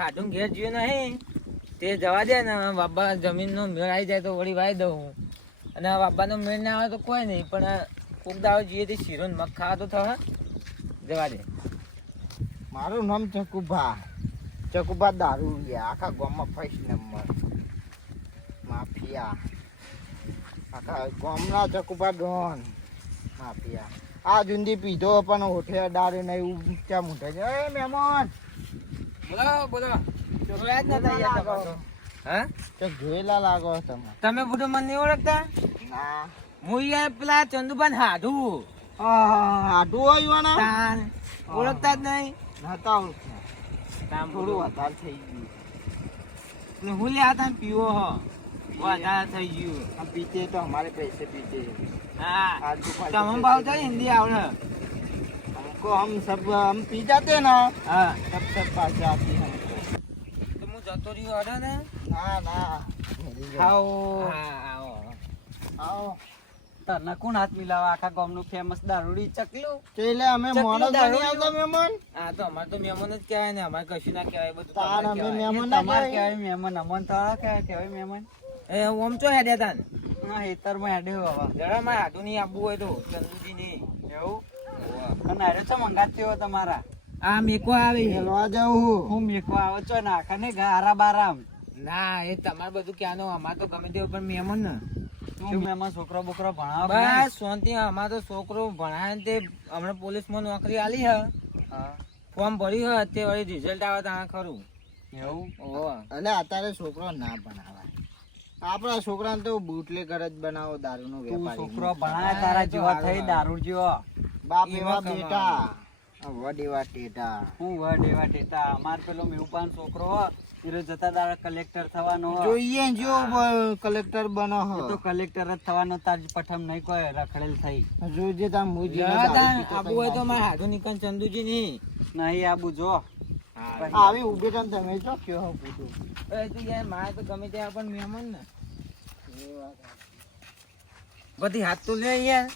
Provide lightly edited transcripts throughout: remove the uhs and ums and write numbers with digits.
હાડું ઘેર જ્યો નહીં તે જવા દે ને બાબા જમીનનો મેળ આવી જાય તો વળી વાઈ દઉં અને બાબાનો મેળ ના આવે તો કોઈ નહીં પણ કોક દાડો જઈએ તે શીરો ને મગ ખાવા તો થશે જવા દે. મારું નામ ચકુભા દારૂ આખા ગામમાં ફર્સ્ટ નંબર માફિયા આખા ગામના ચકુભા ડોન માફિયા. આ જુંદી પીધો પણ હોઠે અડાડે નહીં ઊંચા મૂઠે છે. એ મહેમાન બોલો બોલો જોયા જ નતા યાર તમે તો. હા તો જોયેલા લાગો તમે બધું મને નહીં ઓળખતા? ના હું યાર પેલા ચંદુભાઈ હાડું આટું હોય વાના તાન ઓળખતા જ નહીં. નતા ઓળખતા. થોડું વધારે થઈ ગયું ને હું લે હતા ને પીવો હો વધારે થઈ ગયું. हम पीते तो हमारे पैसे पीते હા તમે ભાવ થાય હિન્દી આવડે हमको हम पी जाते ना હા सब पास आती है हमको. તો હું જતો રહ્યો અડે ને ना ना ખાઓ હા આવો आओ તને કોણ હાથ મિલાવા આખા ગામનું ફેમસ દારૂડી ચકલું चले हमें चकली मोड़ा दारू नहीं आता मेहमान. હા તો અમારે તો મહેમાન જ કહેવાય ને અમારે કશું ના કહેવાય બધું તાર તમારે અમે કહેવાય. મહેમાન ના તમારે કહેવાય. કહેવાય મહેમાન અમન તારા કહેવાય મહેમાન એ ઓમ ચો હેડ્યા તાન હા હેતરમાં હેડે બાબા જરા મારે હાડું નહીં આપવું હોય તો ચંદુજી નહીં એવું અને આરે તો મંગાતી હોય તમારા આ મેકો આવે खेलवा जाऊँ હું મેકવા આવો છો નાખા ને ગારા બારામ ના એ તમારે બધું ક્યાંનો અમારે તો ગમે તેવું પણ મહેમાન ને શું મહેમાન છોકરો બોકરો ભણાવો કે બસ શાંતિ અમારે તો છોકરો ભણાય ને તે હમણાં પોલીસમાં નોકરી આલી હે નહીં? હા ફોર્મ ભર્યું હે તે વળી રિઝલ્ટ આવે ત્યાં ખરું. એવું ઓહો એટલે અત્યારે છોકરો ના બનાવાય. આપણા છોકરાને તો બુટલેગર જ બનાવો દારૂનો તું વેપારી. છોકરો ભણાય તારા જેવા થઈ દારૂ જેવો બાપ એમાં એવા કમાવાનું. બેટા વડ એવા ટેટા. હું વડ એવા ટેટા અમાર પેલો મેઉપાન છોકરો હો એ જતા દાડા કલેક્ટર થવાનો હો. જોઈએ જો કલેક્ટર બનો એ તો કલેક્ટર જ થવાનો તાર પઠમ નહીં કોઈ રખડેલ થઈ જોજે તાર મુજી જરા તાન આબુ હોય તો મારે હાથું નીકળ ચંદુજી નહીં. નહીં આબુ જો આવી ઉભી તને તમે જો કયો હો પૂછું. એ તો યાર મારે તો ગમે ત્યાં પણ મહેમાન ને બધી હાથ તો લે યાર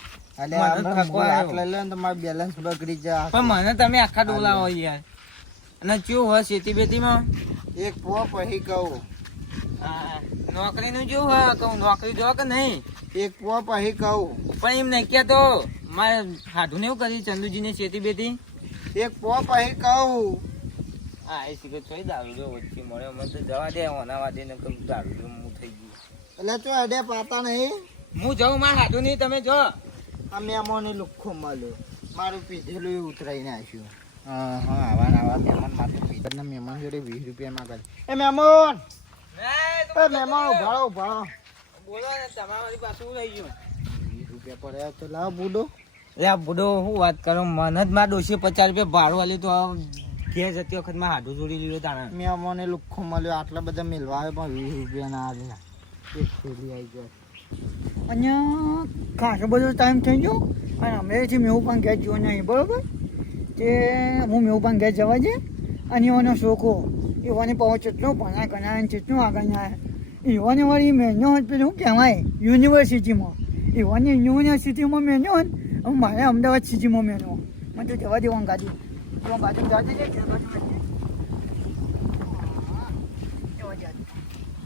અલે મને આમ થકવા લાખ આવ્યો. લઈ લે ને તમારું બેલેન્સ બગડી જાય. પણ મને તમે આખા ડોલાવો યાર અને કેવું હોય ખેતી બેતીમાં એક પો પછી કહું નોકરીનું જેવું હોય કહું નોકરી જો કે નહીં એક પો પછી કહું પણ એમ નહીં કહેતો મારે હાથું ને એવું કરી ચંદુજીને ખેતી બેતી એક પો પછી કહું. હા એ શીખે થોડી દારૂ જો વચ્ચે મળ્યો મને તો જવા દે ઓનાવા દે ને કહું દારૂ જો હું થઈ ગયું એટલે તો અડે પાતા નહીં. હું જાઉં મારે હાથું નહીં તમે જો આ મહેમાનને લુખ્ખો મળ્યો મારું પીધેલું એ ઉતરાઈને આવ્યું. હા આવા મહેમાન માથે પીધા મહેમાન જોડે 20 રૂપિયા માંગે. એ મહેમાન ઉભાડો બોલો ને તમારી પાસે શું રહી ગયું 20 રૂપિયા પડ્યા તો લાવ બુડો. યા બુડો હું વાત કરું મને જ માં 250 રૂપિયા ભાડું આલી તો ઘેર જતી વખત માં હાડું જોડી લીધો તાણે મહેમાનને લુખ્ખો મળ્યો આટલા બધા મેળવા આવે પણ 20 રૂપિયા ના આવે. એક થેલી આવી જાય. અહીંયા ખાસો બધો ટાઈમ થઈ ગયો અને અમરેથી મેહુપાન ગેસ જોવા નહીં બરાબર કે હું મેહુપાન ગેસ જવા છે અને એવાનો છોકરો એવાને પાવો ચેટલો ભણા ગણાય ચેટલું આગળ જાય એવાને વળી મેન્યો હોય પેલું શું કહેવાય યુનિવર્સિટીમાં એવાની યુનિવર્સિટીમાં મેન્યો હોય હવે મારે અમદાવાદ સિટીમાં મેન્યો મને તો જવા દેવાનું ગાડી જાતે છે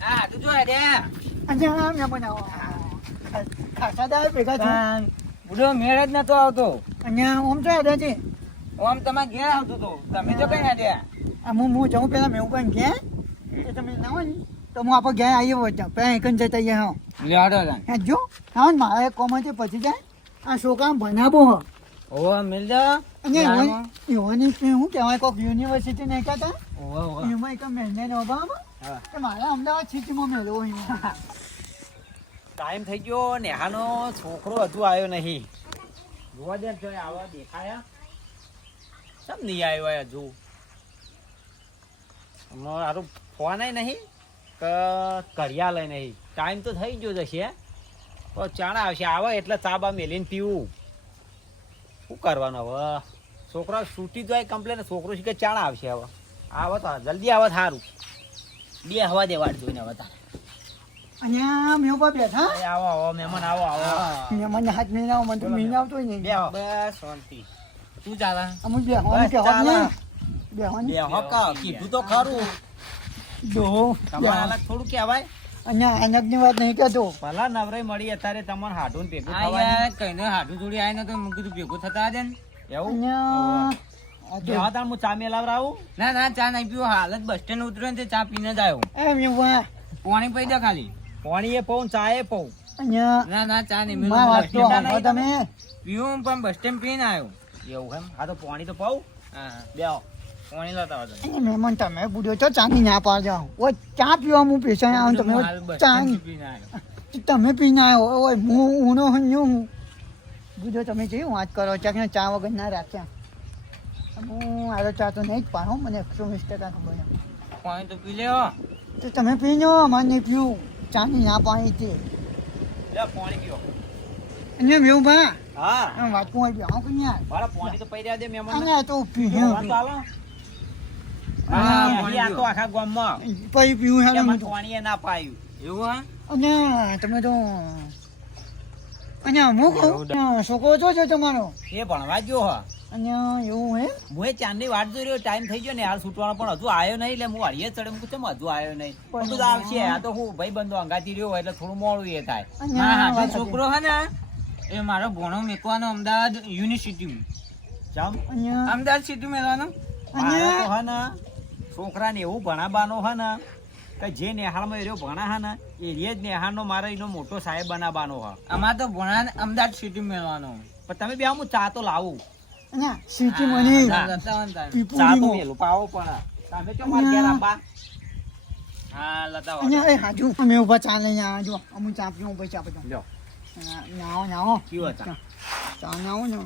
હા હાડું જો હેડે અહીંયા મેં બનાવો ખાસા દાળ ભેગા છે બુડો મેળ જ નતો આવતો અહીંયા ઓમ તો હેડે છે આમ તમારે ઘેર આવતો તો તમે જો કઈ હેડ્યા હું જાઉં પેલા મેં પણ ગયા એ તમે ના હોય ને તો હું આપણે ગયા આવીએ વચ્ચે પેલા એક જ જતા અહીંયા લેડો તાન હા જો હા ને મારા એક કોમાંથી પછી જાય આ છોકરા ભણાવો હો ઓ મિલ જા અને એવાની શું કહેવાય કોઈક યુનિવર્સિટી નહીં કહેતા ઓહો એમાં એક મહેને નોભામાં કે મારે અમદાવાદ સિટીમાં મેળવો એમાં ટાઈમ થઈ ગયો નેહાનો છોકરો હજુ આવ્યો નહીં જોવા દે જો આવા દેખાયા સમ નહીં આવ્યો હોય હજુ મારું ફોન નહીં કે કરિયા લઈ નહીં ટાઈમ તો થઈ ગયો જશે તો ચાણા આવશે આવે એટલે ચાબા મેલીને પીવું શું કરવાનું હવે છોકરા છૂટી જાય કમ્પ્લેન છોકરો શીખે ચાણા આવશે હવે આવે તો જલ્દી આવે સારું બે હવા દેવાડ જોઈને હવે તારે અહીંયા મેં ઉપર બેઠા આવો આવો મહેમાન આવો આવો મહેમાન હાથ મહિના મને તો મહિના આવતો નહીં બેહો. બસ શાંતિ શું ચાલે અમુક બેહવાનું બસ કહેવાનું ચાલે. નહીં બેહવાની બેહો કા કીધું તો ખરું ડોહો તમારે અલગ થોડું કહેવાય અને અનકની વાત નહીં કહેતો ભલા નવરાઈ મળી અત્યારે તમારે હાડું ભેગું આ થવાનું યાર કઈને હાડું જોડી આય ને તો મેં કીધું ભેગું થતા દે ને. એવું અને આ તો બેહો તાણ હું ચા મેલાવરાવું ના ના ચા નહીં પીવો, હાલ જ બસ સ્ટેન્ડ ઉતર્યો ને તે ચા પીને જ આવ્યો. એમ એવા પાણી પી દે ખાલી. પાણી એ પઉં ચા એ પઉં અને ના ના ચા નહીં, મેં માં વાત બસ તો સ્ટેન્ડ સાંભળો તમે પીવું પણ બસ સ્ટેન્ડ પીને આવ્યો. એવું એમ હા તો પાણી તો પાઉં હા હા, બેહો પાણી લેતા આવો તમે. અને મહેમાન તમે બુડ્યો તો ચાની ના પાડજો ઓ ચા પીવા હું પૈસા આવું તમે હાલ બસ ચા સ્ટેન્ડથી પીને આવ્યો. તમે પીને આવ્યો ઓય હું ઊનો હન્યો હું બુડ્યો તમે જેવી વાત કરો ચા વગર ના રાખ્યા હું આરો ચા તો નહીં જ પાડો મને 120% ખબર છે પાણી તો પી લેવો. તો તમે પીજો અમારે નહીં પીવું ચાની ના પાણી છે લે પાણી પીઓ અને મેવું ભા હા એમ વાત કોઈ બી આવું કઈ યાર મારા પાણી તો પઈ રહ્યા દે મહેમાન અને તો પીવું હા, આ તો આખા ગામમાં પછી પીવું હેલો એમાં પાણી એ ના પાયું એવું હા? અને તમે તો અને હું કહું છોકરો જો છો તમારો એ ભણવા ગયો હા અને એવું હે હું એ ચાંદની વાટ જોઈ રહ્યો ટાઈમ થઈ ગયો ને હાલ છૂટવાનો પણ હજુ આવ્યો નહીં એટલે હું હળીએ ચડે મૂકું ચમ હજુ આવ્યો નહીં પણ તું આવશે આ તો હું ભાઈ બંધો અંગાતી રહ્યો હોય એટલે થોડું મોડું એ થાય અને મારા હાથે વાત છોકરો હે ને એ મારો ભણો મેકવાનો અમદાવાદ યુનિવર્સિટી, ચમ અને અમદાવાદ સિટી મેળવાનો. મારે તો હે ને છોકરાને એવું ભણાવવાનો હે ને કે જે નેહાળમાં એ રહ્યો ભણા હે ને એ જ નેહાળનો મારે એનો મોટો સાહેબ બનાવવાનો હે અમારે તો ભણા અમદાવાદ સિટી મેળવાનો. પણ તમે બે હું ચા તો લાવું અને સીટી મની હા, લતાવન તારે. ચા તો પીપુડીમાં મેલું પાવો પણ તમે ચો માર ઘેર આબા હા લતાવો. અને એ હાજુ અમે ઉભા ચા લઈ આવ્યા જો અમુ ચા પીવું પૈસા પછી લ્યો નાવો પીવો ચા ચા નાવો ને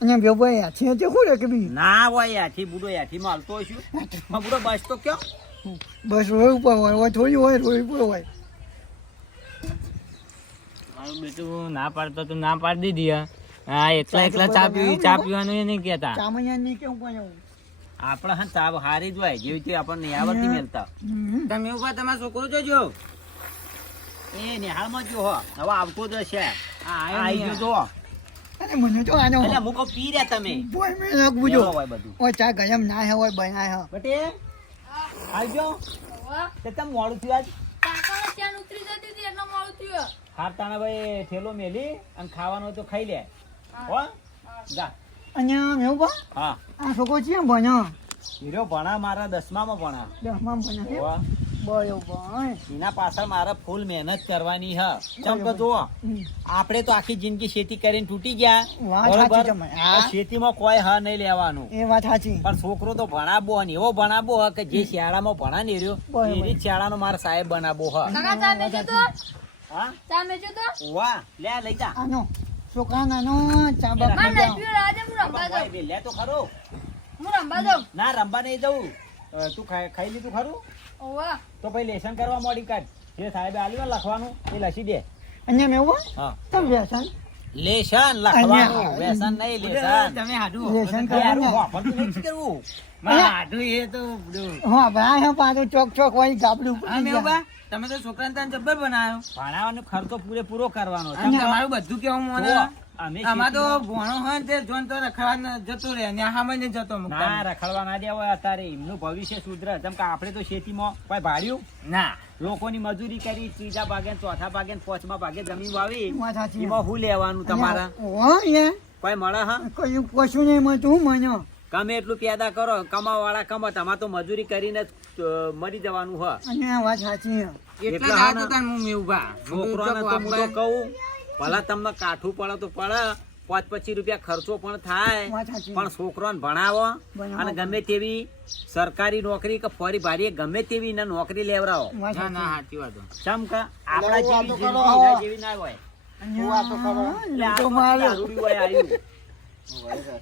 અને બે ભાઈ હાથી તે શું રે કે બી ના હોય યાથી બુડો યાથી માં હાલતો છું માં બુડો બસ તો કયો બસ રોડ ઉપર હોય થોડી હોય રોડ ઉપર હોય મારું બેટું ના પાડતો તો ના પાડી દીધી હે. હા એકલા એકલા ચા પીવાનું એ નહીં કહેતા. ચામૈયા ની કેવું પણ આપણે હા ચા હારી જ હોય જેવી તે આપણને નહીં આવડતી મેલતા તમે એવું તમારો છોકરો જોજો. એ નિહાળમાં જો હો હવે આવતો જ હશે આયો આઈ નહીં. ગયો જો અને મને તો આનો એટલે મુકો પી રહ્યા તમે બોય મેં નાખવું જો એવો હોય બધું ઓ ચા ગરમ ના હે હોય બનાય હે બટે આવજો તે તમ મોડું થયું આજ કાકાને ત્યાં ઉતરી જતી હતી એટલે મોડું થયું. હારતાના ભાઈ ઠેલો મેલી અને ખાવાનું હોય તો ખાઈ લે હો જા અને મેવું બા હા આ છોકરો છે ભણ્યો હીરો ભણા મારા 10મામાં ભણા 10માં ભણ્યો હો બરોબર એના પાછળ મારે ફૂલ મહેનત કરવાની હ ચમ કે જુઓ આપણે તો આખી જિંદગી ખેતી કરીને તૂટી ગયા વાત સાચી બરોબર તમે. હા. આ ખેતીમાં કોઈ હ નહીં લેવાનું એ વાત સાચી પણ છોકરો તો ભણાવો ને એવો ભણાવો હ કે જે શાળામાં ભણા ને રહ્યો બરાબર. એ જ શાળાનો મારો સાહેબ બનાવો હ કાકા ચા મેચો તો હા ચા મેચો તો વાહ લે લઈ જા આનો છોકરા નાનો ચા માર બાપા નહીં પીવું આજે હું રમવા ભાઈ જાઉં બે લે તો ખરો હું રમવા જાઉં ના રમવા નહીં જવું તું ખાઈ લીધું ખરું ઓવા તો પછી લેસન કરવા મોડી કાઢ જે સાહેબે આલ્યું ને લખવાનું એ લખી દે અને મેવું હા તમે વ્યસન લેશન લખવાનું અહીંયા. વ્યસન નહીં લેશન તમે હાડું લેશન યાર, કરવાનું વાપરતું નથી કરવું મારા હાડું એ તો બધું. હા ભાઈ હા પાછું ચોક ચોક હોય ગાબડું હા મેવું બા તમે તો છોકરાને ત્યાં જબ્બર બનાવ્યો. ભણાવવાનો ખર્ચો પૂરેપૂરો કરવાનો છે. તમે તમારું બધું કેવું મને જો, અમે આમાં તો ખેતીમાં- ભણો હોય ને તે જોન તો રખડવા જતો રહે ને આમાં નહીં જતો ના મુકતા. રખડવા ના દેવાય અત્યારે એમનું ભવિષ્ય સુધરે જેમ કે આપણે તો ખેતીમાં કોઈ ભાડ્યું ના લોકોની મજૂરી કરી ત્રીજા ભાગે ને ચોથા ભાગે ને પાંચમા ભાગે જમીન વાવી વાત સાચી એમાં શું લેવાનું તમારા હો યાર કોઈ મળે હા કયું કશું નહીં મળતું મને ગમે એટલું પેદા કરો કમાવા વાળા કમા તમારે તો મજૂરી કરીને જ મરી જવાનું હ અને આ વાત સાચી છે. એટલે એટલે જ હા આ તો ને. તાર હું મેવું બા છોકરાને તો હું તો કહું ભલા તમને કાઠું પડે તો પડે 5-25 રૂપિયા ખર્ચો પણ થાય વાત સાચી. પણ છોકરાને ભણાવો ભણાવો. અને ગમે તેવી સરકારી નોકરી કે ફરી ભારી ગમે તેવી ને નોકરી લેવડાવો વાત ના ના સાચી. સાચી વાત. ચમ કે આપણા એટલે જેવી વાતો કરો. જિંદગી એના જેવી ના હોય અને વાતો કરો. એટલે આ તો તો મારે દારૂડી હોય આયુ.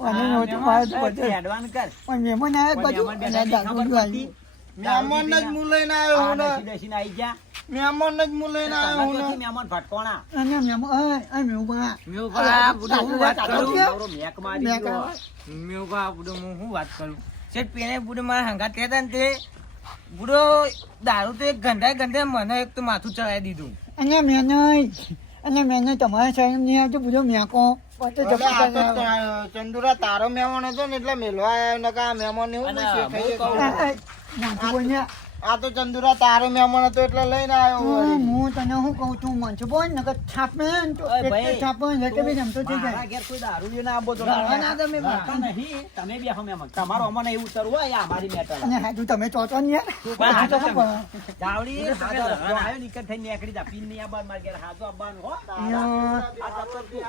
અને નહોતું મારે તો આ બધે. એડવાન્સ કર પણ મહેમાન આવ્યા પણ બધું મહેમાન અને બેઠા દારૂ ખબર આવ્યું. મહેમાનને જ હું લઈને આવ્યો હું ને. દસીને આઈ ગયા મહેમાનને જ હું લઈને આવ્યો હું ને. તમે મહેમાન ભટકોણા અને મહેમાન આ મેવું મેવું બા બુડો હું વાત દારૂ કરું. કે? નવરો મેક મારી મેક ગયો. આવે. મેવું બા બુડો હું શું વાત કરું. શેઠ પેલે બુડો મારા હંગાત કહેતા ને તે બુડો દારૂ તો એક ગંધાય મને એક તો માથું ચડાવી દીધું. અને મેનય અને મેં તમારા સાહેબ નહીં આવતો પૂછો મેકો પોતે અલે આ તો જપા ચંદુરા તારો મહેમાન હતો ને એટલે મેલવા આવ્યો ને કા મહેમાન ને હું અને શેખાઈએ હું કહું. ખાઈએ. નાનથી બોલને આ તો ચંદુરા તારો મહેમાન હતો એટલે લઈને આવ્યો વળી. હું તને શું કહું છું મનસુખ બોલ ને છાપ ને તો ઓય ભાઈ, એક છાપ ને કે બી રમતો થઈ મારા જાય ઘેર કોઈ દારૂ ના આપો તો દારૂ ના તમે મારતા નહીં. તમે બેહો મહેમાન. તમારો અમને એવું ઉતરવું હોય, આ અમારી મેટર. અને હાજુ તમે ચોચો ને યાર બસ, હાજુ તો તમે. પણ જાવડી હાજો રસ્તો આવ્યો નીકળ થઈને નીકળી જા. પીન નહીં આવવાનું મારા ઘેર. હાજો આવવાનું હો. અહીંયા આ જતો તું.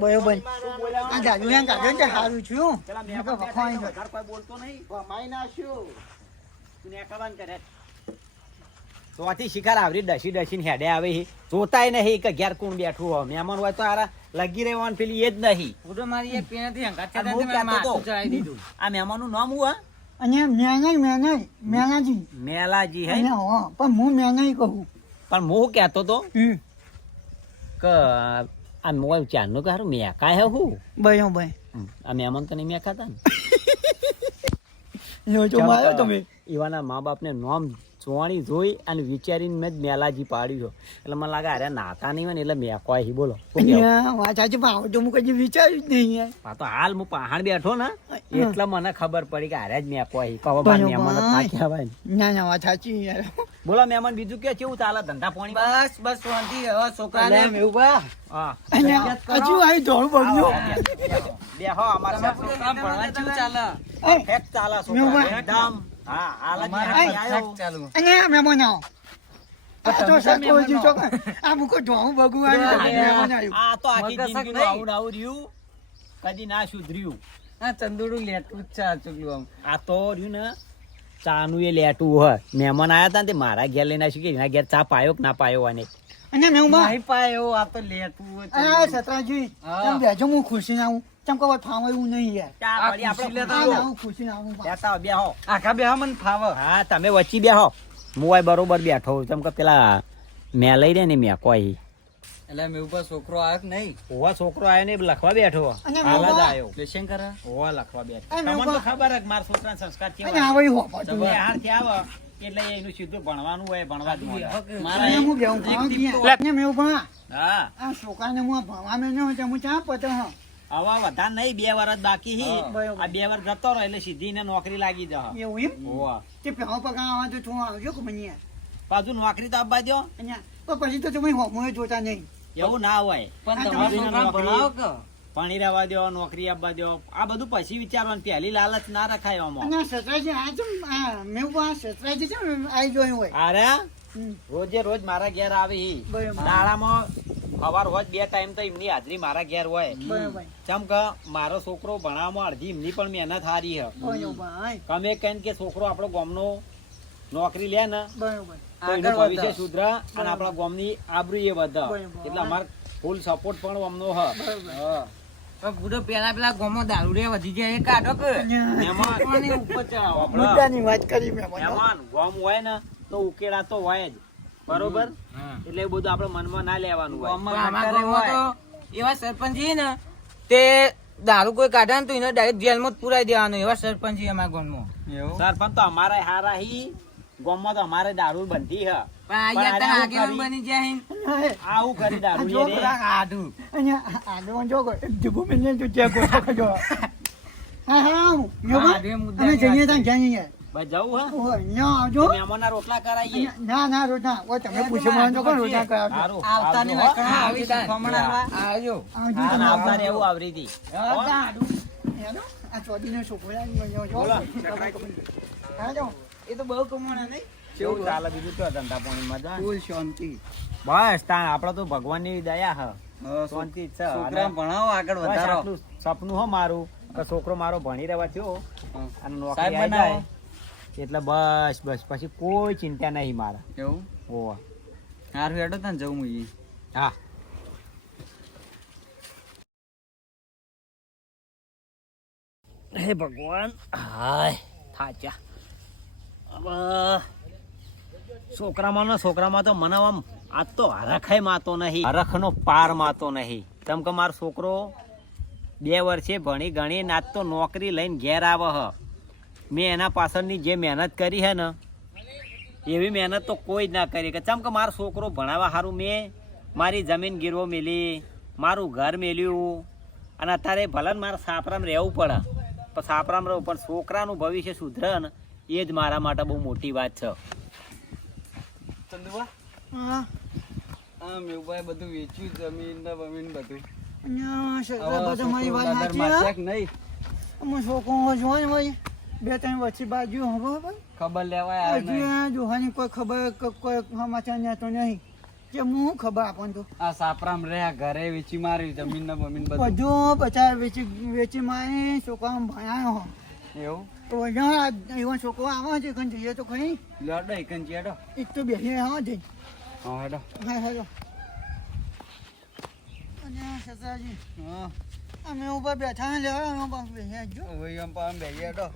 બરોબર તું બોલ્યા આ જાજુ યાર કાઢ્યો ને સારું છું પેલા મેં મહેમાન તો બેઠા વખવાઈ છે, ગયો. વધારે કોઈ બોલતો નહીં. ભમાઈ નાખ્યું. તું નીકળવાનું કરે. ચોથી શિકાર આવરી ડસી હેડે આવે છે. જોતાય નહીં કે ઘેર કોણ બેઠું હોય. મહેમાન હોય તો આરા લગી રહેવાનું પેલી એ જ નહીં. પૂરો મારી એક પેણથી હંગાત આ થતા હું તે મેં કહેતો તો. માથું ચડાવી દીધું. આ મહેમાનનું નામ હું હા? અને મેનાજી મેલાજી હે. અને હો પણ હું મેનાઈ કહું પણ હું કહેતો તો હમ કે આ મોબાઈલ ચારનું કે હારું મેકાય હે હું. બરોબર આ મહેમાન તો નહીં મેકાતા ને. લો તો માર્યો તમે એવાના મા બાપને નામ ચોણી જોઈ અને વિચારીને મેં જ મેલાજી પાડ્યું છે. એટલે મને લાગે અરે નાતા નહીં હોય ને એટલે મેકવાય છે. બોલો શું કહેવું? અહીંયા વાત સાચી પણ આવું તો હું કદી વિચાર્યું જ નહીં યાર આ તો હાલ હું પહાડ બેઠો ને એટલે મને ખબર પડી કે હારે જ મેકવાય છે. કહો બરોબર. મહેમાન જ ના કહેવાય ને. ના વાત સાચી યાર બોલો મહેમાન બીજું કે કેવું ચાલે ધંધા પાણી? બસ બસ શાંતિ. હવે છોકરાને હા અને હજુ આવી ધોળું બગડ્યું બેહો અમારા સાથે. છોકરા ભણવા જેવું ચાલે. હેક ચાલે છોકરા. મેં એકદમ. હા હાલ જ અમારે મેં ઠાક આવ્યો. ચાલુ. અને મહેમાન આવો આ તો સકો જી છો આ મુકો ધોળું બગું આવ્યું મહેમાન આવ્યું આ તો આખી મગજ જિંદગીનું નહીં. આવું ને આવું રહ્યું. કદી ના સુધર્યું. આ ચંદુડું લેટું જ છે આ ચૂકલું આમ. આ તો રહ્યું ને ચાનું એ લેટું હોય. મહેમાન આવ્યા હતા ને તે મારા ઘેર લઈને આવ્યું કે એના ઘેર ચા પાયો કે ના પાયો આને. અને મહેમાન નહીં પાયો, આ તો લેટું જ છે. આ સતરાજી હા. તમે બેજો હું ખુશી ના આવું તમ કહો ફાવે એવું નહીં યાર ચા આ પડી આપણે ખુશી લેતા ખુશી આ હું ખુશી ના આવું લેતા આવો, બેહો. આખા બે મને ફાવે. હા તમે વચ્ચી બેહો. મુવાય બરોબર બેઠો છું. ચમ કે પેલા મેં લઈ રે ને મેં કોઈ એટલે મેં ઉપર છોકરો આવ્યો કે નહીં? ઓવા છોકરો આવ્યો ને લખવા બેઠો. અને હાલ જ મેં આવ્યો. લેશન કરે? ઓવા લખવા બેઠો. અને તમને તો ઉભા- ખબર જ મારા છોકરાના સંસ્કાર અને કેવા. આવે હો પાછું તમે હારથી આવો એટલે એનું સીધું ભણવાનું હોય, ભણવા જ મળે. મારા અને હું બેહું ખાવા ગયા અને મેં ઉભા હા આ છોકરાને હું ભણવા મેં ન હોય હું ચા પતો હા હવે વધારે નહીં, 2 વર્ષ બાકી હી. હા. બરોબર. આ 2 વર્ષ જતો રહે એટલે સીધી ને નોકરી લાગી જશે. એવું એમ ઓવા તે પેલો પગાર આવે તો તું આવજો કે મને યાર પાછું નોકરી તો આપવા દો. અહીંયા તો પછી તો તમે હોમો જોતા નહીં એવું ના હોય. પણ આ તમારા તમે છોકરાને નોકરી- ભણાવો કે? ભણી રહેવા દો, નોકરી આપવા દો. આ બધું પછી વિચારવાનું. પહેલી લાલચ ના રખાય આમાં. અને આ સતરાજી આ ચમ આ મેં ઉભા આ સતરાજી છે ને આવી જોયું હોય અરે હમ. રોજે રોજ મારા ઘેર આવે હી. બરોબર. દાડામાં સવાર હોય 2 ટાઈમ તો એમની હાજરી મારા ઘેર હોય. બરોબર ચમ કે મારો છોકરો ભણાવવામાં અડધી એમની પણ મહેનત હારી હે. બરોબર હાય. તમે કહીને કે છોકરો આપણો ગામનો નોકરી લે ને બરોબર તો એનું આગળ ભવિષ્ય વધે. સુધરે અને આપણા ગામની આબરૂ એ વધે. બરોબર. એટલે અમારે ફૂલ સપોર્ટ પણ અમનો હ. હા. પણ પૂરો પેલા ગોમાં દારૂ રે વધી જાય એ કાઢો કે મહેમાન છોકરાને ઉપર ચડાવો. મુદ્દાની વાત કરી મેં મહેમાન ગામ હોય ને તો ઉકેડા તો હોય જ. બરોબર? હા. એટલે એ બધું આપણે મનમાં ના લેવાનું હોય. પણ આમાં ગામમાં તો એવા સરપંચ છે ને તે દારૂ કોઈ કાઢે ને તો એને ડાયરેક્ટ જેલમાં જ પુરાઈ દેવાનું. એવા સરપંચ છે અમારા ગામમાં. સરપંચ તો અમારે હારા હી. ગામમાં તો અમારે દારૂ બંધી હ. પણ આ યાર તને આગેવાન બની જાય હે. આવું કરી દારૂ જો રે. પેલા આઢું. અહીંયા આગળ જો એક જબુ મિલને તો ચેક જો હા હા હા, બે મુદ્દાની અમે જઈએ વાત ત્યાં જઈએ બસ જવું હે? ઓહો અહીંયા આવજો મહેમાનના રોટલા કરાવીએ. ના ના રોટા ઓ તમે પૂછો મને તો કોણ રોટા કરાવજો હારું, આવતાની આવજો, વાત હો. આવી શીખવામણ આલવા. આવજો. આવજો હા, તમે ને આવતા આવજો. રહેવું આવરી હતી. હેલો, આ ચોદીનો છોકરો આવ્યો, જો, જો. બોલો. હા, જો. એ તો બહુ કમાણા નહીં. કેવું ચાલે બીજું તો ધંધા પાણી મજા? ફૂલ શાંતિ. બસ તાણ આપડે તો ભગવાનની દયા હ. શાંતિ જ છે. છોકરા ભણાવો આગળ બસ વધારો. આટલું સપનું હો મારું કે છોકરો મારો ભણી રહેવા થયો હા. અને સાહેબ નોકરી આવી બનાવો. જાય એટલે બસ બસ પછી કોઈ ચિંતા નહીં મારા. એવું ઓવા. હારું હેડો તને જવું હું હા હે ભગવાન હાય થાચ્યા હવે છોકરામાં તો મને આમ આજ તો હરખાય માતો નહીં, હરખનો પાર માતો નહીં. કેમ કે મારો છોકરો 2 વર્ષે ભણી ગણી ને આજ તો નોકરી લઈને ઘેર આવે હ. મેં એના પાછળની જે મહેનત કરી હે ને એવી મહેનત તો કોઈ જ ના કરી કે ચમ કે મારો છોકરો ભણાવવા સારું મેં મારી જમીન ગીરવો મેલી, મારું ઘર મેલ્યું, અને અત્યારે ભલે ને મારે સાપરામાં રહેવું પડે, પણ સાપરામાં રહું, પણ છોકરાનું ભવિષ્ય સુધરે ને એ જ મારા માટે બહુ મોટી વાત છે. ચંદુભા, હા આ મેવભાઈ બધું વેચ્યું, જમીન ને બમીન બધું. અહીંયા સરદાર હવે તમારી વાત છોકરો સાચી દાદર હે. માથે કે નહીં? અમે છોકરો જોવા ને ભાઈ 2-3 વચ્ચે બાજુ હવે ભાઈ ખબર લેવાય આવે હજી નહીં. આ જોવાની કોઈ ખબર કોઈ સમાચાર નતો નહીં કે હું ખબર આપણ તો આ સાપરામ રહ્યા, ઘરે વેચી મારી, જમીન ને બમીન બધું. બધું પચાસ વેચી મારી છોકરા ભણાયો હો એવું? તો અહીંયા એવા છોકરો આવે છે કઈ જઈએ તો ખરી લડો એકન ચેડો. એક તો બેસી આવે છે હા હેડો. હા હેલો અને સસરાજી હા અમે ઉપર બેઠા લેવા અમે પાસે બેસી જો હવે એમ પામ બે હેડો.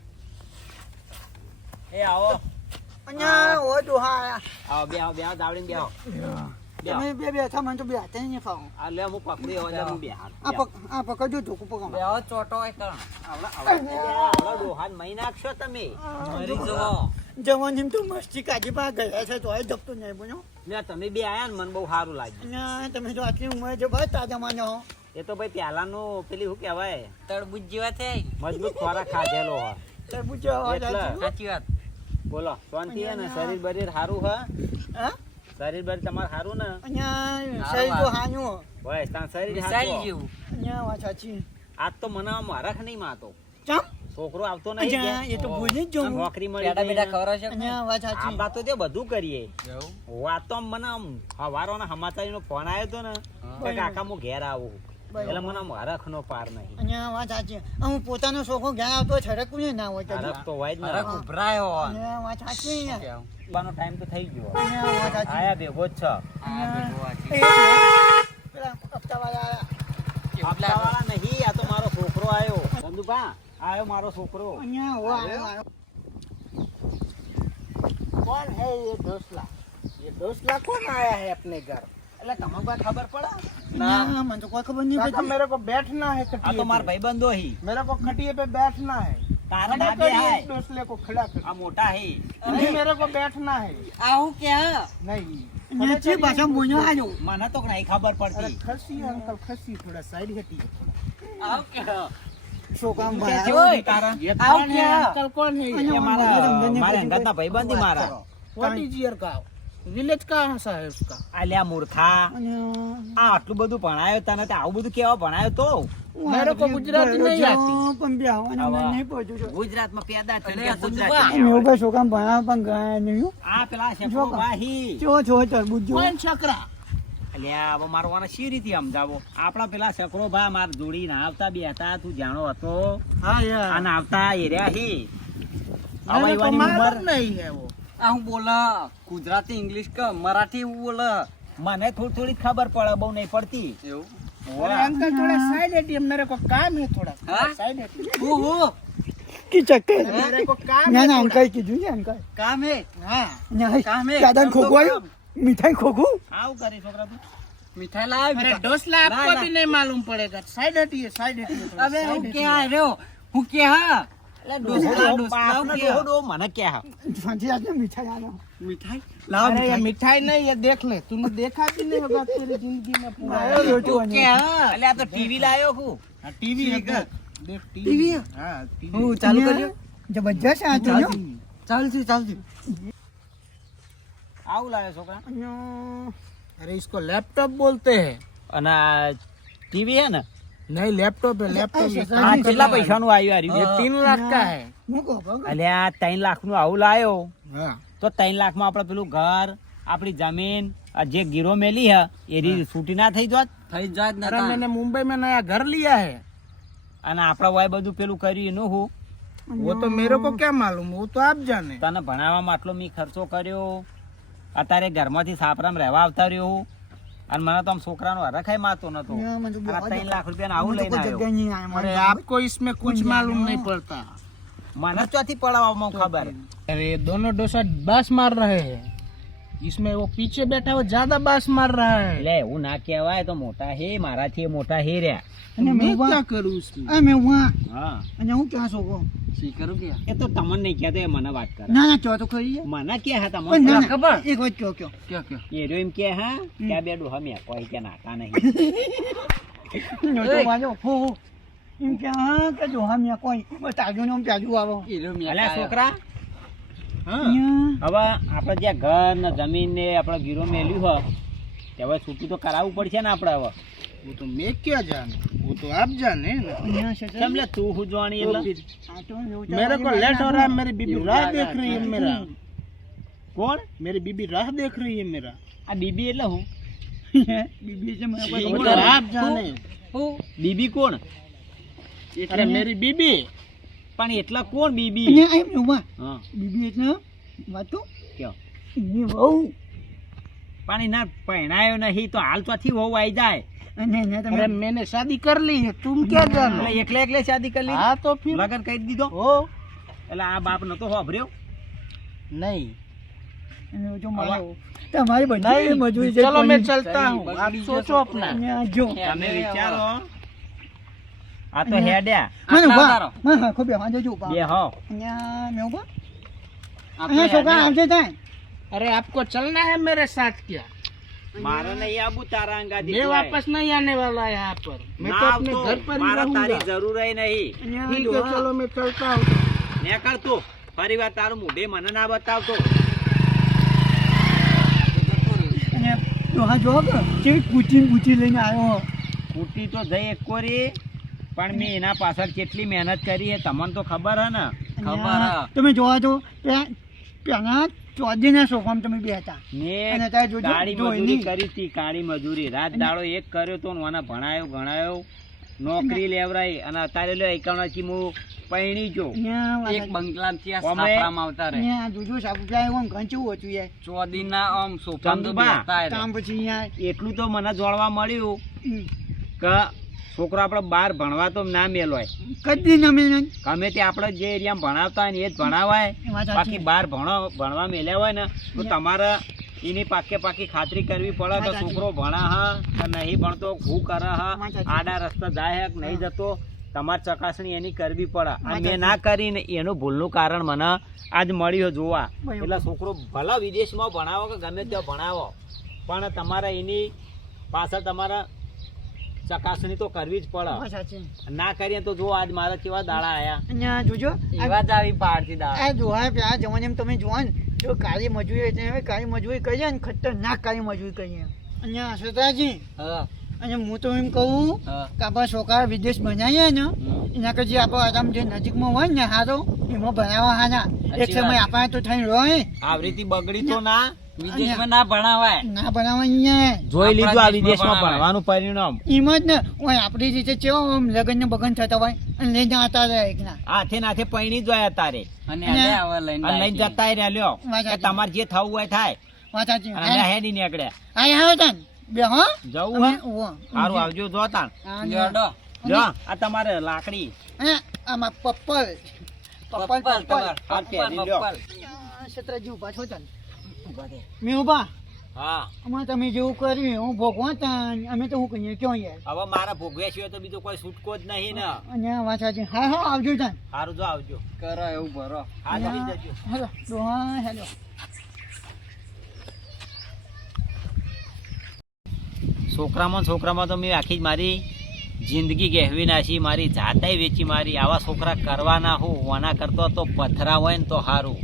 એ આવો અહીંયા ઓ ડોહા આયા આવો, બે આવો, બે આવો, દાવડીને બે આવો. બે આવો. તમે બે બેઠા મને તો બેઠા નહીં ખાવ આ લે હું પકડી હવે હું બે હાથ. આ પકડજો ધોકું પકડ આવડા ડોહાને મહી નાખશો તમે. મરી જવો. જવાની તો મસ્તી કાઢી પા ગયા છે તો ધપતો નહીં બોલો લે તમે બે આયા ને મને બહુ સારું લાગ્યું. અને તમે તો આટલી ઉંમરે જો ભાઈ તાજા માનો એ તો ભાઈ પહેલાનું પેલી શું કહેવાય, તરબૂચ જેવા છે. મજબૂત ખોરાક ખાધેલો હોય. તરબૂચ એટલે. સાચી વાત. બોલો શાંતિ હે ને? શરીર બરીર સારું હે? હા શરીર બરીર તમારું સારું ને? અહીંયા શરીર તો હાનું હોય તાર શરીર મિસાઈલ સાચું. જેવું. અહીંયા વાત સાચી આજ તો મને આમ હરખ નહીં માતો. ચમ છોકરો આવતો નહીં અહીંયા કે? એ તો ભૂલી જ જવું નોકરી મળી બેટા બેટા ગઈ ને. ખવડાવશો કે? અહીંયા વાત આ સાચી વાત તો તે બધું કરીએ. એવું? વાત તો આમ મને આમ હવારોના સમાચારીનો ફોન આવ્યો હતો ને કે કાકા હું ઘેર આવું, એટલે મને આમ હરખ નો પાર નહીં. અહીંયા વાત સાચી હું પોતાનો છોકરો ઘેર આવતો છડકું ને ના હોય તો હરખ તો હોય જ ને. હરખ ઉભરાયો હોય. અહીંયા વાત સાચી અહીંયા આવવાનો ટાઈમ તો થઈ ગયો. અહીંયા વાત સાચી આયા ભેગો જ છે. પેલા હપ્તાવાળા આયા હપ્તાવાળા નહીં, આ તો મારો છોકરો આવ્યો. ચંદુભા આવ્યો મારો છોકરો. અહીંયા હો આવ્યો कौन है ये डोसला? ये डोसला कौन आया है अपने घर? એટલે તમને કોઈ ખબર પડે? ના મને તો કોઈ ખબર નહીં काका પડતી मेरे को बैठना है આ खटिए તો માર पे। ભાઈબંધો હી. मेरे को खटिए पे बैठना है। તારા खड़ा બાપે करिए હાય. इस डोसले को, खड़ा करिए। આ મોટા હી. नहीं मेरे को बैठना है। આવું ક્યાં? नहीं અહીંયા ચી ભાષા બોલ્યો આજો મને તો નહીં ખબર अरे પડતી. खसी है अंकल, खसी, थोड़ा साइड हटिए थोड़ा। આવું ક્યાં? છોકરા કેવું ભાઈ છે તારા? ये आओ कौन है क्या? अंकल? कौन है ये? એ મારા અંગતના ભાઈબંધી મારા. व्हाट इज योर का विलेज कहाँ सा है उसका? આલ્યા મૂર્ખા, આ આટલું બધું ભણાયો તને તે આવું બધું કેવા ભણાયો તો? मेरे को गुजराती नहीं आती। પણ બેહવાનું મને નહીં પડતું છે ગુજરાતમાં પેદા થઈને અલ્યા, ગુજરાતી ચંદુભા. મેં એવું છોકરા ભણા પણ ગયા નહીં આ પેલા શેફો વાહી. જો તરબૂચ જો कौन छकरा? અલ્યા હવે મારો વાળા શી રીતે સમજાવો? આપણા પેલા શકરો ભા માર જોડી નાવતા બે હતા, તું જાણો હતો? हाँ यार, આ નાવતા એર્યા હી. मेरे को અવાયવાની ઉંમર मालूम नहीं है वो। આ હું બોલે ગુજરાતી ઇંગ્લિશ કે મરાઠી હું બોલે મને થોડી થોડી ખબર પડે, બહુ નહીં પડતી. એવું? अरे अंकल थोड़ा साइड हटिए, मेरे को काम है थोड़ा। हाँ? साइड हटिए। હું કી ચક્કર मेरे को काम ના है ના थोड़ा। અંકલ કીધું ને અંકલ કામ હે हाँ કામ હે દાદા ખોખું આવ્યું મીઠાઈ ખોખું આવું કરે છોકરા તું? મીઠાઈ લાવ अरे डोसला आपको भी नहीं मालूम पड़ेगा। साइड हटिए, साइड हटिए थोड़ा, અબે साइड હું हटिए। ક્યાં રહ્યો હું ક્યાં બાપનો ડોહો મને ક્યાં? શાંતિ રાખજો મીઠાઈ આલો મીઠાઈ अरे ये मिठाई नहीं, ये देख ले, तूने देखा भी नहीं होगा तेरी जिंदगी में पूरा। આવ્યો રોટો અને ક્યાં? અલ્યા આ તો ટીવી લાયો હું. हाँ, टीवी है, ठीक है। देख टीवी टीवी। है? हाँ टीवी। હું ચાલુ કર્યો જબરજસ્ત આ તો લ્યો. ચાલુ આવું લાયો છોકરા. अरे इसको लैपटॉप बोलते हैं। અને આ ટીવી હે ને? नहीं लैपटॉप है, लैपटॉप ये આ કેટલા પૈસાનું આવ્યું ये હાર્યું? 3 लाख का है। મૂકો ભગવાન. અલ્યા 3 લાખનું આવું લાયો हाँ તો 3 લાખમાં આપણે પેલું ઘર, આપણી જમીન, આ જે ગીરો મેલી હે એની છૂટી ના થઈ જોત? થઈ જાય જ अरे નતા मैंने मुंबई में नया घर लिया है। અને આપણા વાય બધું પેલું કર્યું એનું હું? वो तो मेरे को क्या मालूम, वो तो आप जाने। તને ભણાવવામાં આટલો મેં ખર્ચો કર્યો, અત્યારે ઘરમાંથી સાપરામાં રહેવા આવતા રહ્યો, અને મને તો આમ છોકરાનો હરખાય મારતો નતો. અહીંયા મને તો અને બેહવા 3 લાખ રૂપિયા આવું મને તો લઈને કોઈ આવ્યો. જગ્યા નહીં આયા अरे મને. आपको इसमें कुछ मालूम नहीं पड़ता। મને ચોથી પડાવવામાં ખબર. अरे ये दोनों डोसा बास मार रहे हैं। इसमें वो पीछे बैठा हुआ ज्यादा बास मार रहा है। એટલે એવું ના કહેવાય તો મોટા હે મારાથી એ મોટા હે રહ્યા. અને मैं મેં क्या करूँ उसमें? આ મેં વાં હા અને હું ક્યાં છોકરો એ તો તમને નહીં કહેતો એ મને વાત કરે. ના ના ચો તો ખરી મને કે હા પણ તમને ના ખબર ના એક વાત કયો કયો એ રહ્યો એમ કે હા ત્યાં બે ડોહા મેં કોઈ કે નાતા નહીં. નો તો વાજો હો હો એમ કે હા કે જો હા મેં કોઈ તાજુ ને તાજુ આવો અલ્યા છોકરા અહીંયા હવે આપણે જ્યાં ઘર ને જમીન ને આપણે ગીરો મેલ્યું હોય તે હવે છૂટું તો કરાવવું પડશે ને આપણે હવે. वो तो मैं क्या जाने, वो तो आप जाने ना। અહીંયા છે કેમ લે તું હું જોવાની એટલે આ તો એવું मेरे को लेट हो रहा है, मेरी बीबी राह देख रही है मेरा। કોણ मेरी बीबी राह देख रही है मेरा। આ બીબી એટલે હું બીબી છે મને वो કોઈ तो आप जाने। બીબી કોણ अरे मेरी बीबी પણ એટલા કોણ બીબી અહીંયા એમ ઉભા હા બીબી એટલે વાત તો કયો એની વહુ પણ એના પહેણાયો નહીં તો હાલ ત્યાંથી વહુ આવી જાય. અને ને તમે अरे मैंने शादी कर ली है, तुम क्या जानो? એટલે એકલે એકલે શાદી કરી લીધી? हाँ तो फिर લગન કરી દીધો ओ એટલે આ બાપ નતો હોભર્યો. नहीं અને જો મારો તમારી બધી नहीं, મજૂરી છે चलो मैं કોની. चलता हूँ, आप सोचो अपना। અહીંયા જો તમે વિચારો આ તો હેડ્યા મને ઉભા મને હરખો બેહવા દેજો ઉભા બે હો અહીંયા મેં ઉભા અહીંયા છોકરા આવશે ત્યાં अरे आपको चलना है मेरे साथ क्या? મારે નહીં આબુ તારા અંગાથી मैं જોવાય. वापस नहीं आने वाला यहाँ पर, मैं तो ના अपने આવતો. घर पर ही મારે તારી रहूंगा। જરૂર ય નહીં. અહીંયા ठीक જો है, હા. चलो मैं चलता हूँ। નીકળ તું ફરી વાર તારું મોઢે મને ના બતાવતો. અને જો હા જો કે કેવી પૂછી લઈને આવ્યો ફૂટી તો જઈ એક કોરી પણ મેં એના પાછળ કેટલી મહેનત કરી એ તમને તો ખબર હે ને. અહીંયા તમે જોવા તો પેલા ચોદીના સોફામાં તમે બેઠા મેં અને ત્યાં જોજો, કાળી જો મજૂરી એની- કરી હતી કાળી મજૂરી રાત દાડો એક કર્યો તો ને મને ભણાયો ગણાયો નોકરી લેવરાઈ અને અત્યારે લ્યો 51 થી હું પૈણી જો અહીંયા એક વાલા- બંગલામાંથી આ અમે- સાપરામાં આવતા રહે અહીંયા જોજો સાબુકલા એવું આમ ઘણ કેવું હતું યાર ચોદીના આમ સોફામાં તો ચંદુભા, બેસતા રહે. કામ પછી અહીંયા એટલું તો મને જોડવા મળ્યું હમ. કે છોકરો આપણે બહાર ભણવા તો ના મેલોય કદી નમે નહીં ગમે તે આપણે જે એરિયામાં ભણાવતા હોય ને એ જ ભણાવાય. એ વાત સાચી. બાકી બહાર ભણવા મેલ્યા હોય ને તો તમારે એની પાકી ખાતરી કરવી પડે કે વાત સાચી. છોકરો ભણા હા કે નહીં ભણતો શું કરે હા વાત સાચી. આડા રસ્તા જાય કે નહીં જતો તમારે ચકાસણી એની કરવી પડે અને વાત મેં ના કરીને એનું ભૂલનું કારણ મને આજ મળ્યું જોવા. બરાબર. એટલે છોકરો ભલા વિદેશમાં ભણાવો કે ગમે ત્યાં ભણાવો પણ તમારે એની પાછળ તમારે ચકાસણી તો કરવી જ પડે. વાત સાચી. ના કરીએ તો જો આજ મારા કેવા દાડા આયા. અહીંયા જોજો એવા જ આવી બહારથી દાળ. આ જોવા આ જમાનામાં તમે જોવા ને તો કાળી મજૂરી એટલે હવે કાળી મજૂરી કરીએ ને ખતરનાક કાળી મજૂરી કરીએ અહીંયા સતાજી હા, અને હું તો એમ કહું હા. કે આપણા છોકરા વિદેશ બનાવીએ ને એના કરતા આપણે આરામ જે નજીકમાં હોય ને હારો એમાં ભણાવવા હાના એક સાચી સમય વાત. આપણે તો થઈને રહે આવરીથી બગડી તો ના વિદેશમાં ના ભણાવાય. ના ભણાવવા અહીંયા જોઈ લીધું આ વિદેશમાં ભણાવાય. ભણવાનું પરિણામ. એમ જ ને હોય આપણી રીતે કેવો આમ લગ્ન ને બગન થતા હોય અને લઈને જતા રહે એકના હાથે નાથે પૈણી જોયા તારે અને અને આજે હવે લઈને અને લઈને ડાયરેક્ટ. જતા રહ્યા લ્યો વાત કે સાચી. તમારે જે થવું હોય થાય વાત સાચી અને અમે હેડી નીકળ્યા હા હા તાન બે હા જવું અમે હે? ઉવ્વ. સારું આવજો જો તાણ હા, લ્યો, ને. ડો. જો આ તમારે લાકડી હા, આમાં પપ્પલ પપ્પલ પપ્પલ તમાર. આ પહેરી લ્યો. પપ્પલ. સતરાજી ઉભા છો તાન મેં ઉભા હા અમારે તમે જેવું કર્યું હું ભોગવા તાન અમે તો હું કહીએ ક્યાં યાર હવે મારા ભોગવ્યા સિવાય તો બીજો કોઈ છૂટકો જ નહીં ને. અને વાત સાચી હા હા આવજો તાન સારું જો આવજો. કરો એવું ભરો. હા જઈ જજો. હેલો હા હેલો છોકરામાં તો મેં આખી જ મારી જિંદગી ગહેવી નાખી મારી જાતે વેચી મારી આવા છોકરા કરવાના હું આના કરતો તો પથરા હોય ને તો સારું.